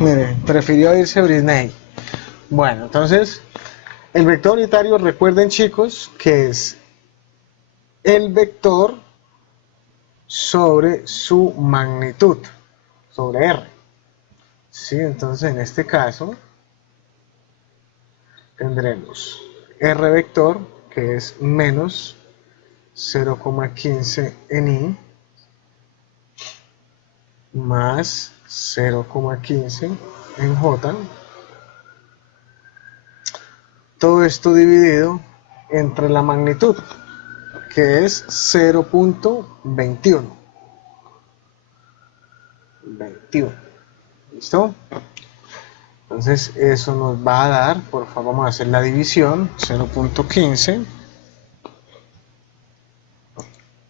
mire, prefirió irse Britney. Bueno, entonces, el vector unitario, recuerden chicos, que es el vector sobre su magnitud, sobre R. ¿Sí? Entonces, en este caso, tendremos R vector, que es menos 0,15 en I, más 0,15 en J, todo esto dividido entre la magnitud, que es 0,21. 21. ¿Listo? Entonces eso nos va a dar, por favor vamos a hacer la división, 0,15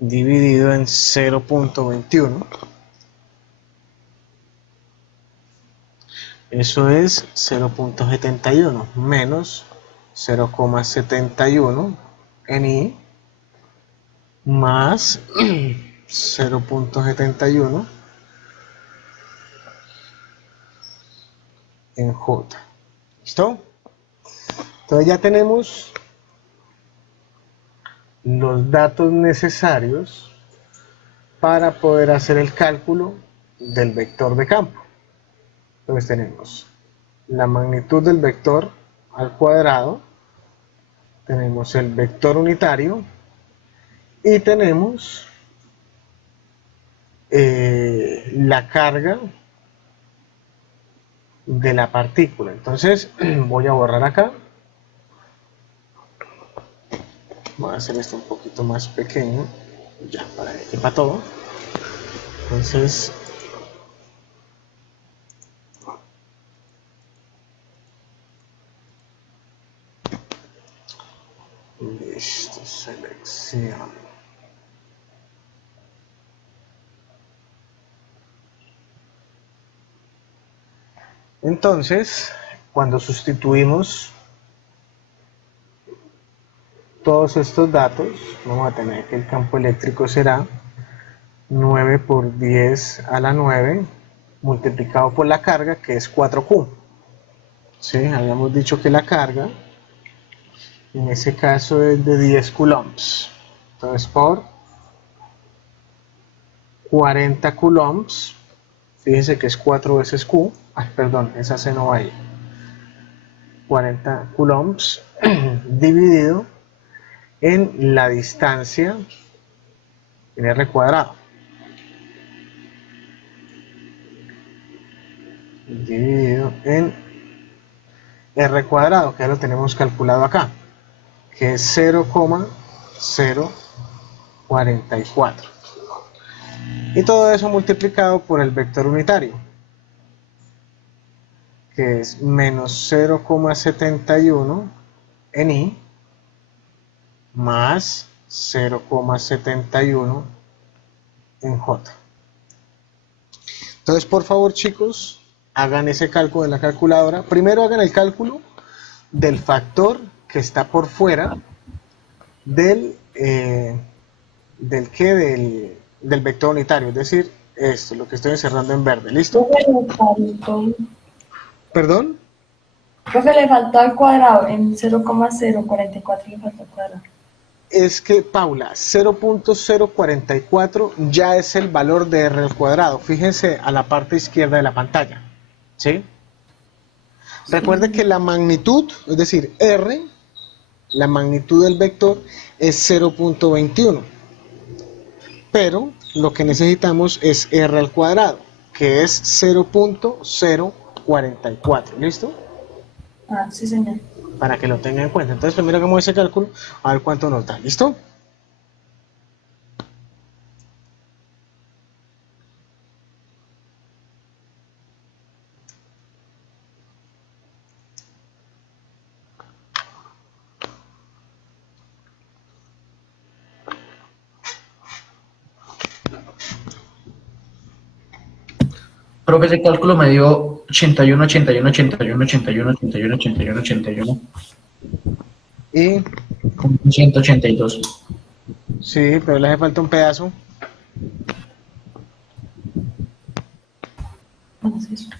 dividido en 0,21. Eso es 0,71 menos 0,71 en I más 0,71 en J. ¿Listo? Entonces ya tenemos los datos necesarios para poder hacer el cálculo del vector de campo. Entonces tenemos la magnitud del vector al cuadrado, tenemos el vector unitario y tenemos la carga de la partícula. Entonces voy a borrar acá, voy a hacer esto un poquito más pequeño, ya para que quepa todo. Entonces listo, selección. Entonces, cuando sustituimos todos estos datos, vamos a tener que el campo eléctrico será 9 por 10 a la 9 multiplicado por la carga, que es 4Q. ¿Sí? Habíamos dicho que la carga en ese caso es de 10 coulombs. Entonces por 40 coulombs, fíjense que es 4 veces Q, perdón, esa C no va ahí, 40 coulombs dividido en la distancia en r cuadrado. Dividido en r cuadrado, que ya lo tenemos calculado acá, que es 0,044. Y todo eso multiplicado por el vector unitario, que es menos 0,71 en i más 0,71 en j. Entonces, por favor, chicos, hagan ese cálculo en la calculadora. Primero hagan el cálculo del factor que está por fuera del del vector unitario, es decir, esto, lo que estoy encerrando en verde. ¿Listo? Profe, le faltó, ¿Perdón? profe, le faltó al cuadrado, en 0,044 le faltó al cuadrado. Es que, Paula, 0,044 ya es el valor de r al cuadrado. Fíjense a la parte izquierda de la pantalla, ¿sí? Recuerde que la magnitud, es decir, r, la magnitud del vector es 0,21. Pero lo que necesitamos es r al cuadrado, que es 0,044. ¿Listo? Ah, sí, señor. Para que lo tengan en cuenta. Entonces, primero hagamos ese cálculo, a ver cuánto nos da. ¿Listo? Profe, ese cálculo me dio 81, 81, 81, 81, 81, 81, 81, Y, como 182. sí, pero le hace falta un pedazo. Vamos a eso.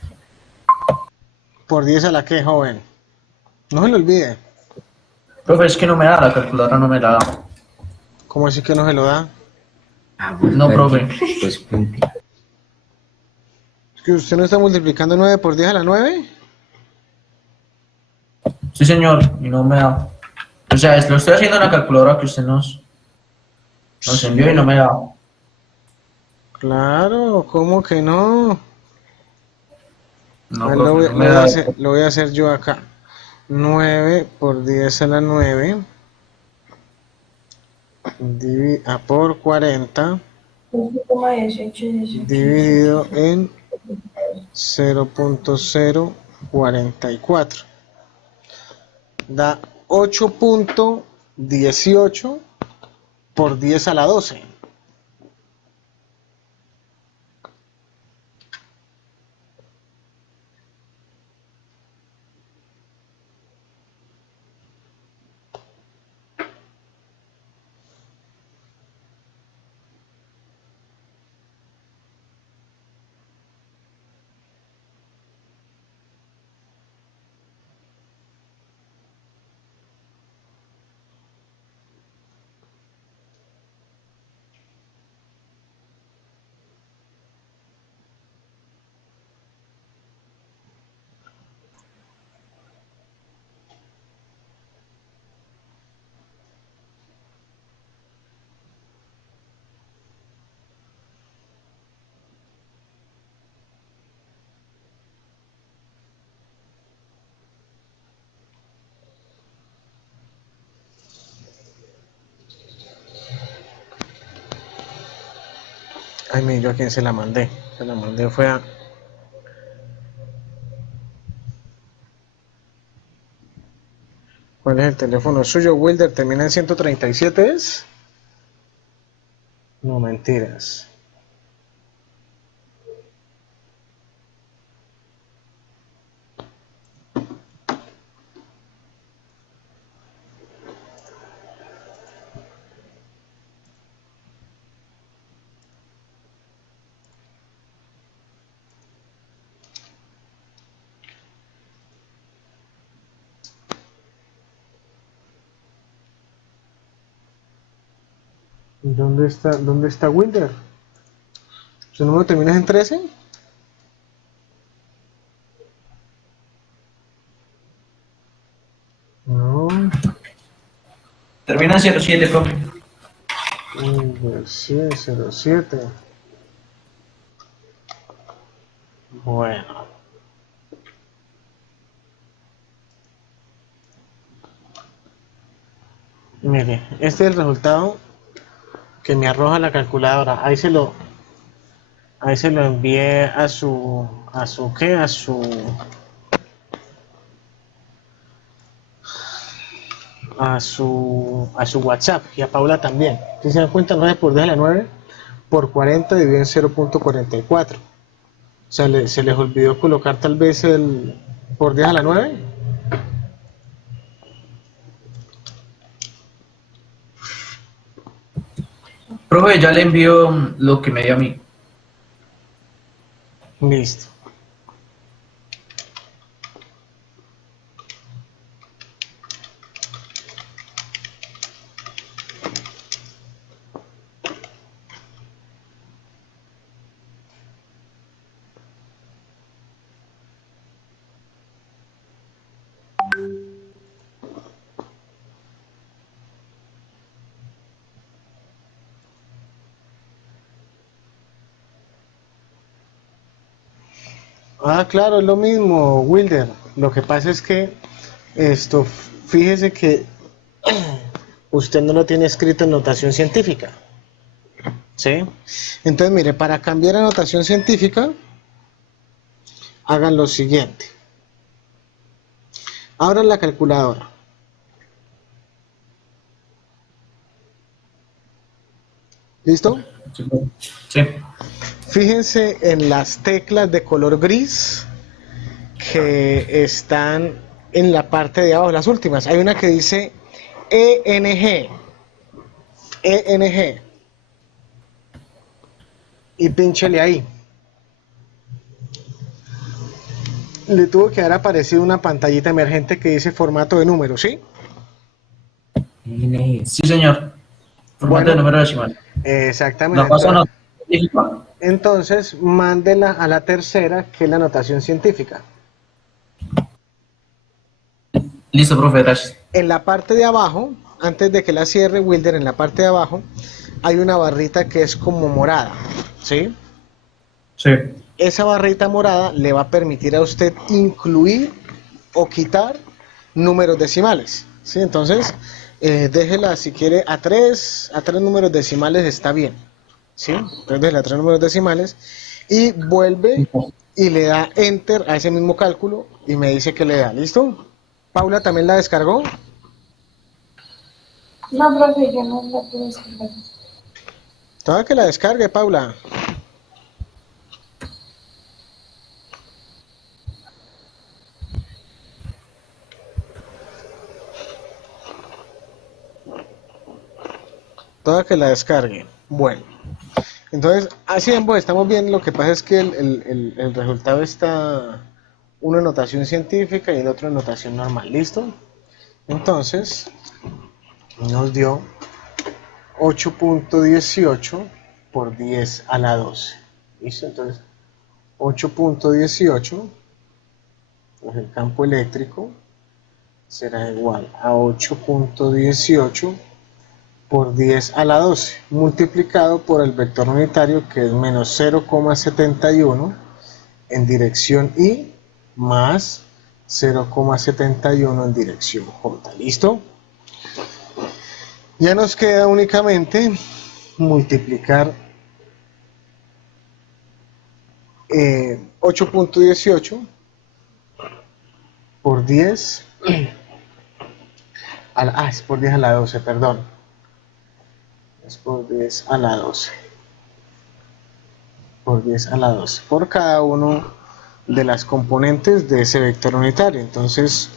Por 10 a la que, joven. No se lo olvide. Profe, es que no me da, la calculadora no me la da. ¿Cómo así que no se lo da? No, profe. Pues punto. ¿Es que usted no está multiplicando 9 por 10 a la 9? Sí, señor, y no me da. O sea, lo estoy haciendo en la calculadora que usted nos envió y no me da. Claro, ¿cómo que no? No, Ah, profe, no me da. lo voy a hacer yo acá. 9 por 10 a la 9 por 40 0,18, 18. dividido en 0,044. Da 8,18 por 10 a la 12. Ay, mire, yo a quién se la mandé. Se la mandé fue a... ¿Cuál es el teléfono suyo? Wilder, termina en 137, ¿es? No, mentiras. ¿Dónde está Wilder? ¿Su número termina en 13? No. Termina Página 07, profe. Sí, 07. Bueno. Mire, este es el resultado que me arroja la calculadora. Ahí se lo envié ¿qué? A su WhatsApp y a Paula también. Si se dan cuenta, 9 por 10 a la 9 por 40 dividido en 0.44. O sea, se les olvidó colocar tal vez el por 10 a la 9. Profe, ya le envío lo que me dio a mí. Listo. Ah, claro, es lo mismo, Wilder. Lo que pasa es que fíjese que usted no lo tiene escrito en notación científica, ¿sí? Entonces, mire, para cambiar a notación científica, hagan lo siguiente. Abran la calculadora. ¿Listo? Sí. Fíjense en las teclas de color gris que están en la parte de abajo, las últimas. Hay una que dice ENG. ENG. Y pínchele ahí. Le tuvo que haber aparecido una pantallita emergente que dice formato de número, ¿sí? Sí, señor. Formato de Bueno, número decimal. exactamente. La paso a nota científica. Entonces, mándela a la tercera, que es la notación científica. Listo, profe, gracias. En la parte de abajo, antes de que la cierre Wilder, en la parte de abajo, hay una barrita que es como morada, ¿sí? Sí. Esa barrita morada le va a permitir a usted incluir o quitar números decimales, ¿sí? Entonces, déjela si quiere a tres números decimales está bien, ¿sí? Entonces déjela a 3 números decimales y vuelve y le da enter a ese mismo cálculo y me dice que le da, ¿listo? Paula también la descargó. No, profe, yo no la puedo descargar. Toda que la descargue, Paula. Toda que la descargue. Bueno. Entonces, así ambos estamos bien. Lo que pasa es que el resultado está uno en notación científica y el otro en notación normal. ¿Listo? Entonces, nos dio 8.18 por 10 a la 12. ¿Listo? Entonces, 8.18, pues el campo eléctrico será igual a 8.18 por 10 a la 12 multiplicado por el vector unitario que es menos 0,71 en dirección Y más 0,71 en dirección J. ¿Listo? Ya nos queda únicamente multiplicar 8.18 por 10 es por 10 a la 12, perdón. Es por 10 a la 12. Por 10 a la 12. Por cada uno de las componentes de ese vector unitario. Entonces,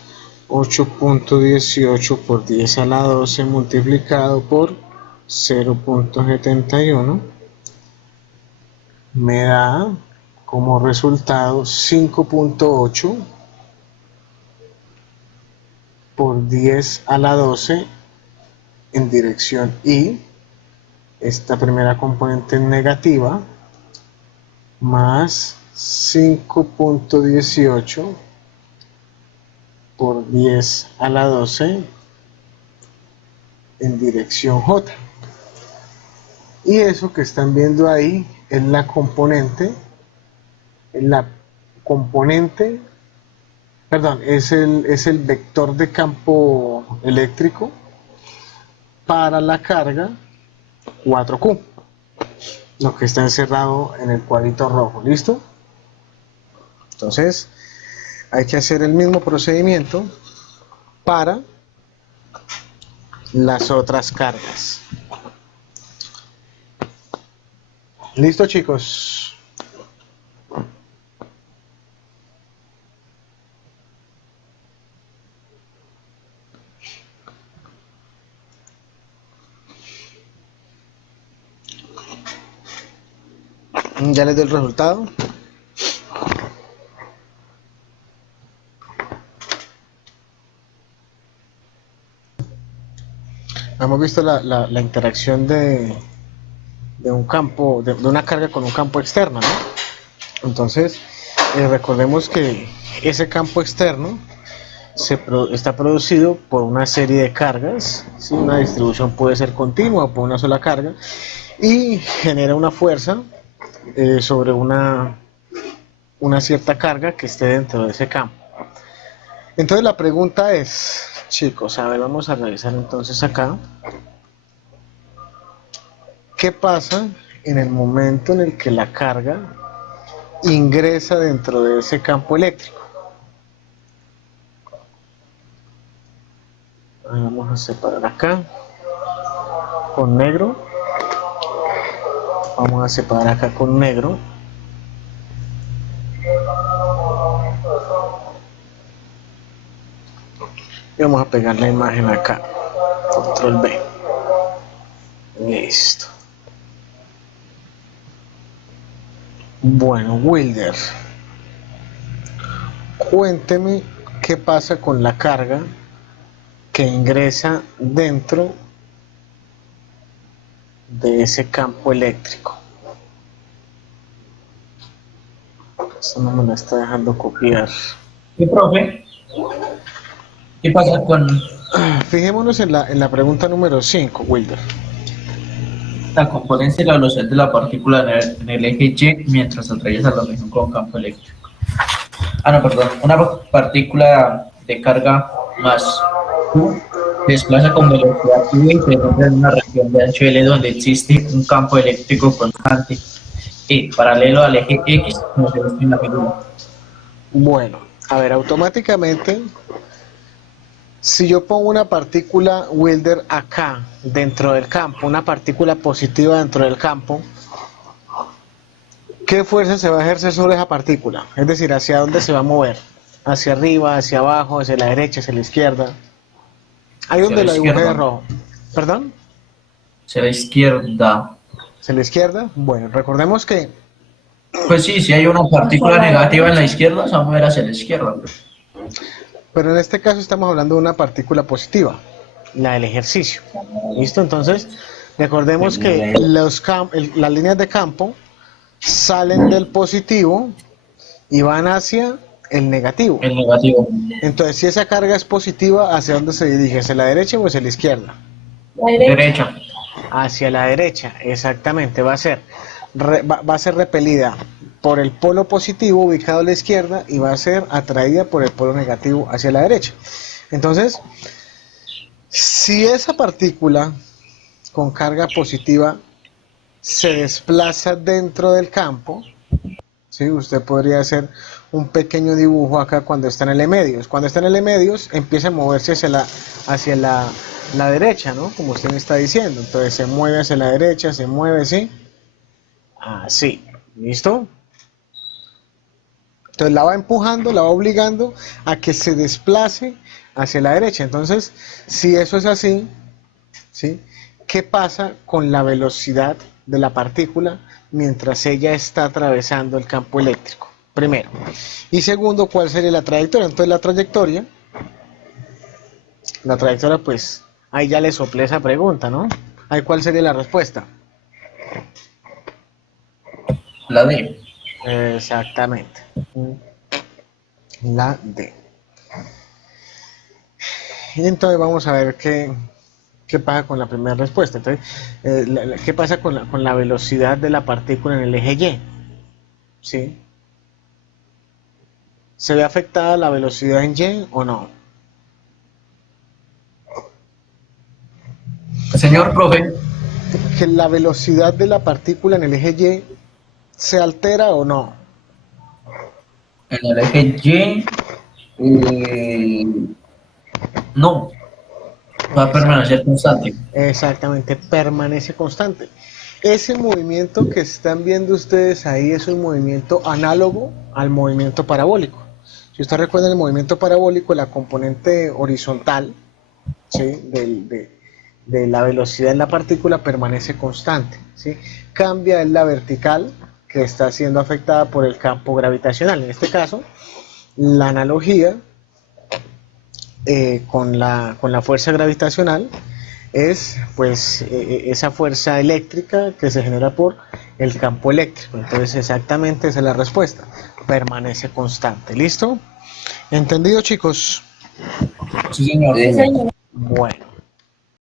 8.18 por 10 a la 12 multiplicado por 0.71 me da como resultado 5.8 por 10 a la 12 en dirección Y. Esta primera componente es negativa más 5.18 por 10 a la 12 en dirección J. Y eso que están viendo ahí es es el vector de campo eléctrico para la carga 4Q, lo que está encerrado en el cuadrito rojo. ¿Listo? Entonces hay que hacer el mismo procedimiento para las otras cargas. ¿Listo, chicos? Ya les doy el resultado. Hemos visto la interacción de un campo, de una carga con un campo externo, ¿no? Entonces, recordemos que ese campo externo está producido por una serie de cargas, ¿sí? Una distribución puede ser continua por una sola carga y genera una fuerza sobre una cierta carga que esté dentro de ese campo. Entonces la pregunta es, chicos, a ver, vamos a revisar entonces acá. ¿Qué pasa en el momento en el que la carga ingresa dentro de ese campo eléctrico? Vamos a separar acá con negro. Vamos a separar acá con negro. Y vamos a pegar la imagen acá. Control B. Listo. Bueno, Wilder, cuénteme qué pasa con la carga que ingresa dentro de ese campo eléctrico. Eso no me lo está dejando copiar. ¿Qué, profe? ¿Qué pasa con Fijémonos en la pregunta número 5, Wilder. la componencia y la velocidad de la partícula en el eje Y mientras atraviesa la región con campo eléctrico? Ah, no, perdón. Una partícula de carga más Q se desplaza con velocidad V y se encuentra en una región de ancho L donde existe un campo eléctrico constante E paralelo al eje X, como se muestra en la figura. Bueno, a ver, automáticamente, si yo pongo una partícula Wilder acá, dentro del campo, una partícula positiva dentro del campo, ¿qué fuerza se va a ejercer sobre esa partícula? Es decir, ¿hacia dónde se va a mover? ¿Hacia arriba, hacia abajo, hacia la derecha, hacia la izquierda? Ahí Hacia donde la la dibujé de izquierda. rojo. ¿Perdón? Hacia la izquierda. ¿Hacia la izquierda? Bueno, recordemos que Pues sí, si hay una partícula negativa en la izquierda, se va a mover hacia la izquierda. pero en este caso estamos hablando de una partícula positiva, la del ejercicio. ¿Listo? Entonces, recordemos que las líneas de campo salen del positivo y van hacia el negativo. El negativo. Entonces, si esa carga es positiva, ¿hacia dónde se dirige? ¿Hacia la derecha o hacia la izquierda? La derecha. Derecha. Hacia la derecha, exactamente. Va a ser repelida por el polo positivo ubicado a la izquierda y va a ser atraída por el polo negativo hacia la derecha. Entonces, si esa partícula con carga positiva se desplaza dentro del campo, ¿sí? Usted podría hacer un pequeño dibujo acá cuando está en el E-medios. Cuando está en el E-medios empieza a moverse hacia la derecha, ¿no? Como usted me está diciendo. Entonces se mueve hacia la derecha, se mueve así. Así. ¿Listo? Entonces la va empujando, la va obligando a que se desplace hacia la derecha. Entonces, si eso es así, ¿sí? ¿Qué pasa con la velocidad de la partícula mientras ella está atravesando el campo eléctrico? Primero. Y segundo, ¿cuál sería la trayectoria? Entonces la trayectoria, pues, ahí ya le soplé esa pregunta, ¿no? Ahí, ¿cuál sería la respuesta? La D. Exactamente. La D. Entonces vamos a ver qué ¿Qué pasa con la primera respuesta? Entonces, ¿qué pasa con la velocidad de la partícula en el eje Y? ¿Sí? ¿Se ve afectada la velocidad en Y o no? Señor profe, ¿Que la velocidad de la partícula en el eje Y se altera o no? en el eje Y, no, va a permanecer constante. Exactamente, permanece constante. Ese movimiento que están viendo ustedes ahí es un movimiento análogo al movimiento parabólico. Si ustedes recuerdan el movimiento parabólico, la componente horizontal, ¿sí?, de la velocidad en la partícula permanece constante, ¿sí? Cambia en la vertical, que está siendo afectada por el campo gravitacional. En este caso, la analogía con la fuerza gravitacional es pues esa fuerza eléctrica que se genera por el campo eléctrico. Entonces exactamente esa es la respuesta, permanece constante. ¿Listo? ¿Entendido, chicos? Sí, señor. Sí, señor. Bueno.